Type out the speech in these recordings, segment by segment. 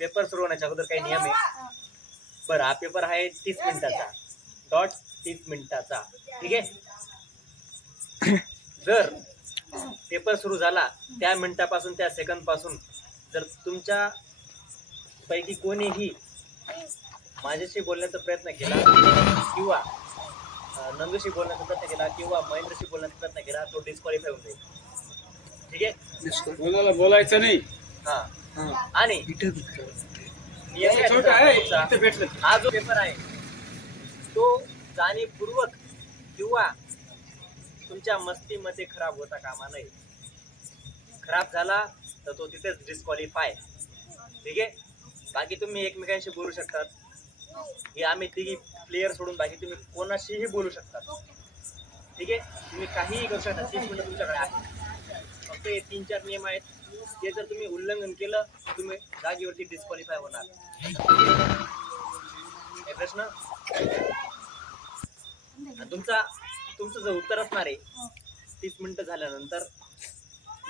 Paper सुरू होण्याच्या अगोदर काही नियम आहे. बरं हा पेपर आहे तीस मिनिटाचा. डॉट तीस मिनिटाचा. ठीक आहे? जर पेपर सुरू झाला त्या मिनिटापासून त्या सेकंदपासून जर तुमच्या पैकी कोणीही माझ्याशी बोलण्याचा प्रयत्न केला किंवा नंदूशी बोलण्याचा प्रयत्न केला किंवा महेंद्रशी बोलण्याचा प्रयत्न केला तो डिस्क्वालिफाय होऊन जाईल. ठीक आहे? बोलायचं नाही. हा. आणि हा जो पेपर आहे तो जाणीवपूर्वक किंवा तुमच्या मस्तीमध्ये खराब होता कामा नये. खराब झाला तर तो तिथेच डिस्क्वालिफाय ठीक आहे? बाकी तुम्ही एकमेकांशी बोलू शकतात. हे आम्ही तिघी प्लेयर सोडून बाकी तुम्ही कोणाशीही बोलू शकतात. ठीक आहे? तुम्ही काहीही करू शकता. तीस मिनिटं तुमच्याकडे आहे. फक्त हे तीन चार नियम आहेत. ते जर तुम्ही उल्लंघन केलं तर तुम्ही जागेवरती डिस्क्वालिफाय होणार. हे प्रश्न? आणि तुमचा तुमचं जर उत्तर असणार आहे तीस मिनिटं झाल्यानंतर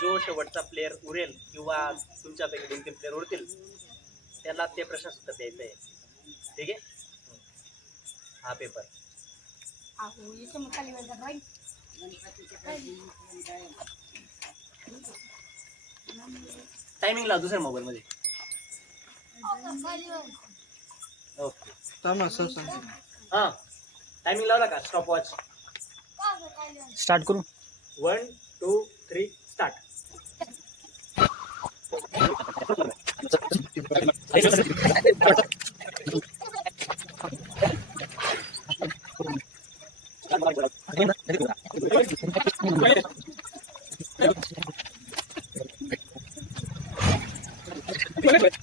जो शेवटचा प्लेअर उरेल किंवा तुमच्यापैकी दोन तीन प्लेअर उरतील त्याला ते प्रश्न सुद्धा द्यायचं आहे ठीक आहे? हा पेपर खाली टायमिंग लाव दुसऱ्या मोबाईल मध्ये. ओके हा. टायमिंग लावला का? स्टॉप वॉच स्टार्ट करू. One two three start Gracias.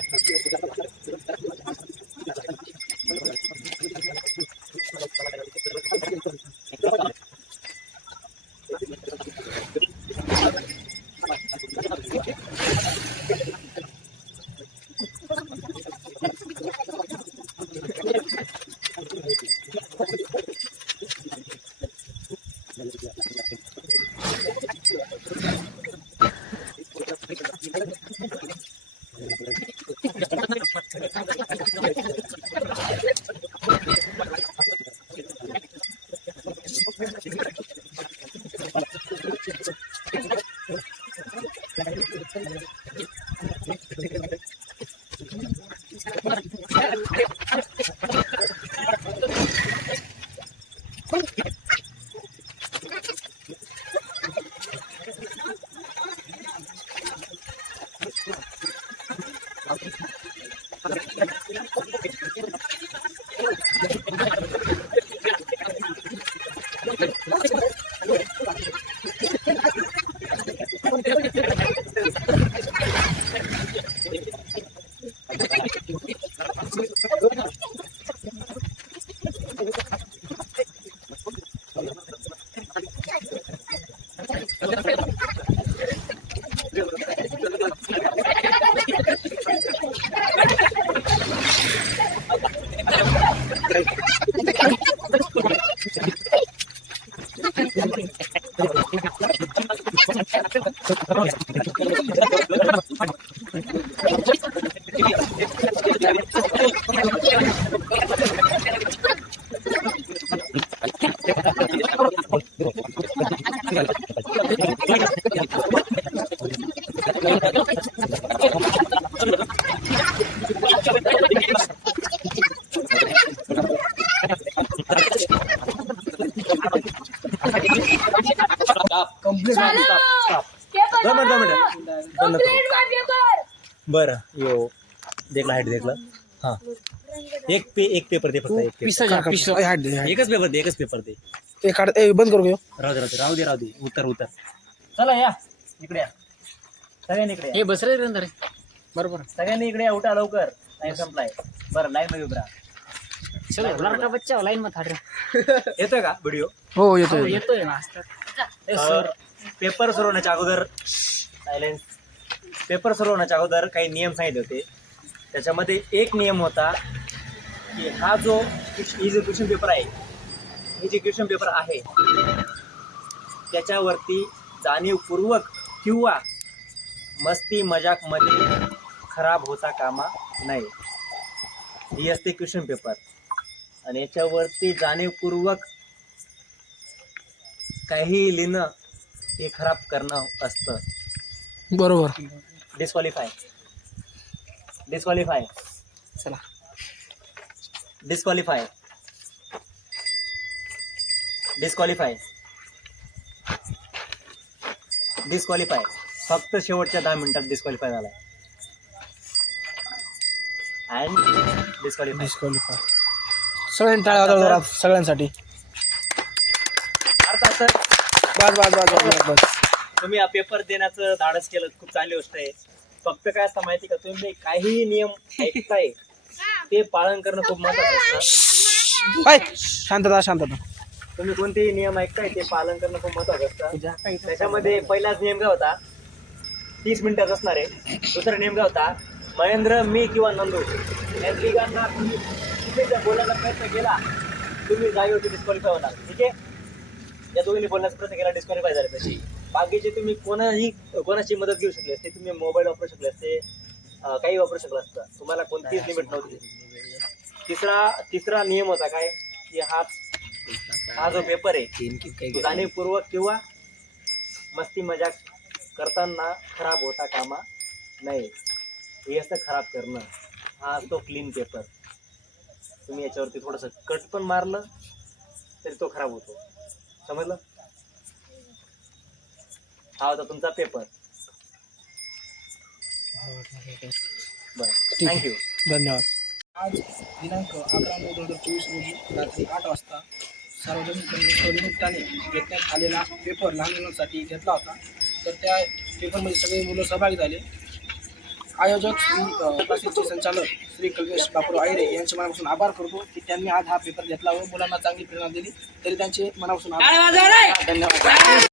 Gracias. happiness complete दोन मिनिट. बरं यो हा एक पे एक पेपर दे फक्त एक जा पिसा एकच पेपर दे एकच पेपर दे ते काढ ए बंद करू राहू दे राहू दे दे राहू दे उत्तर उत्तर चला या इकडे या सगळ्यांनी इकडे या. हे बस रे रे बरोबर. सगळ्यांनी इकडे उठा लवकर. टाइम संपलाय. बरं लाईन मध्ये उभा राहा. चलो लड़का बच्चा? लाइन में था रे येतोय का व्हिडिओ हो येतो येतोय. सर पेपर सुरू होण्याच्या अगोदर सायलेन्स पेपर सुरू होण्याच्या अगोदर काही नियम सांगितले होते. त्याच्यामध्ये एक नियम होता की हा जो ही जो क्वेश्चन पेपर आहे हे जे क्वेश्चन पेपर आहे त्याच्यावरती जाणीवपूर्वक किंवा मस्ती मजाकमध्ये खराब होता कामा नये ही असते क्वेश्चन पेपर. आणि याच्यावरती जाणीवपूर्वक काही लिहिणं हे खराब करणं असतं. बरोबर. डिस्क्वालिफाय डिस्क्वालिफाय चला. डिस्क्वालिफाय डिस्क्वालिफाय डिस्क्वालिफाय फक्त शेवटच्या दहा मिनिटात डिस्क्वालिफाय झालाय. अँड डिस्क्वालिफाय डिस्क्वालिफाय सगळ्यांनी टाळ्या वाजवा जोरात, सगळ्यांसाठी. अर्थात बस बस बस बस बस बस. तुम्ही हा पेपर देण्याचं धाडस केलं खूप चांगली गोष्ट आहे. फक्त काय असतं माहिती का तुम्ही काही नियम ऐकताय ते पालन करणं खूप महत्वाचं असतं. हाय शांतता शांतता. तुम्ही कोणतेही नियम ऐकताय ते पालन करणं खूप महत्वाचं असतं. त्याच्यामध्ये पहिलाच नियम काय होता? तीस मिनिटाचा असणार आहे. दुसरा नियम काय होता? महेंद्र मी किंवा नंदू. या तिघांना तुम्ही कुठे जर बोलायचा प्रयत्न केला तुम्ही जागेवरती डिस्क्वालिफाय होणार. ठीक आहे? या दोघींनी बोलण्याचा प्रयत्न केला डिस्क्वालिफाय झाले तशी बाकीचे तुम्ही कोणाही कोणाची मदत घेऊ शकले असते तुम्ही मोबाईल वापरू शकले असते काही वापरू शकलं असतं. तुम्हाला कोणतीच लिमिट नव्हती. तिसरा तिसरा नियम होता काय? की हा हा जो पेपर आहे जाणीवपूर्वक किंवा मस्ती मजाक करताना खराब होता कामा नये. हे असतं खराब करणं. हा असतो क्लीन पेपर तुम्ही याच्यावरती थोडंसं कट पण मारलं तरी तो खराब होतो. समजलं? हा होता तुमचा पेपर बरं. थँक्यू धन्यवाद. आज दिनांक अकरा नऊ दोन हजार चोवीस रोजी रात्री आठ वाजता सार्वजनिक गणेशोत्सव निमित्ताने घेण्यात आलेला पेपर लहान मुलांसाठी घेतला होता. तर त्या पेपरमध्ये सगळे मुलं सहभागी झाले. आयोजक श्री क्लासेसचे संचालक श्री कल्पेश बापू आयरे यांचे मनापासून आभार करतो की त्यांनी आज हा पेपर घेतला व मुलांना चांगली प्रेरणा दिली. तरी त्यांचे मनापासून आभार. धन्यवाद.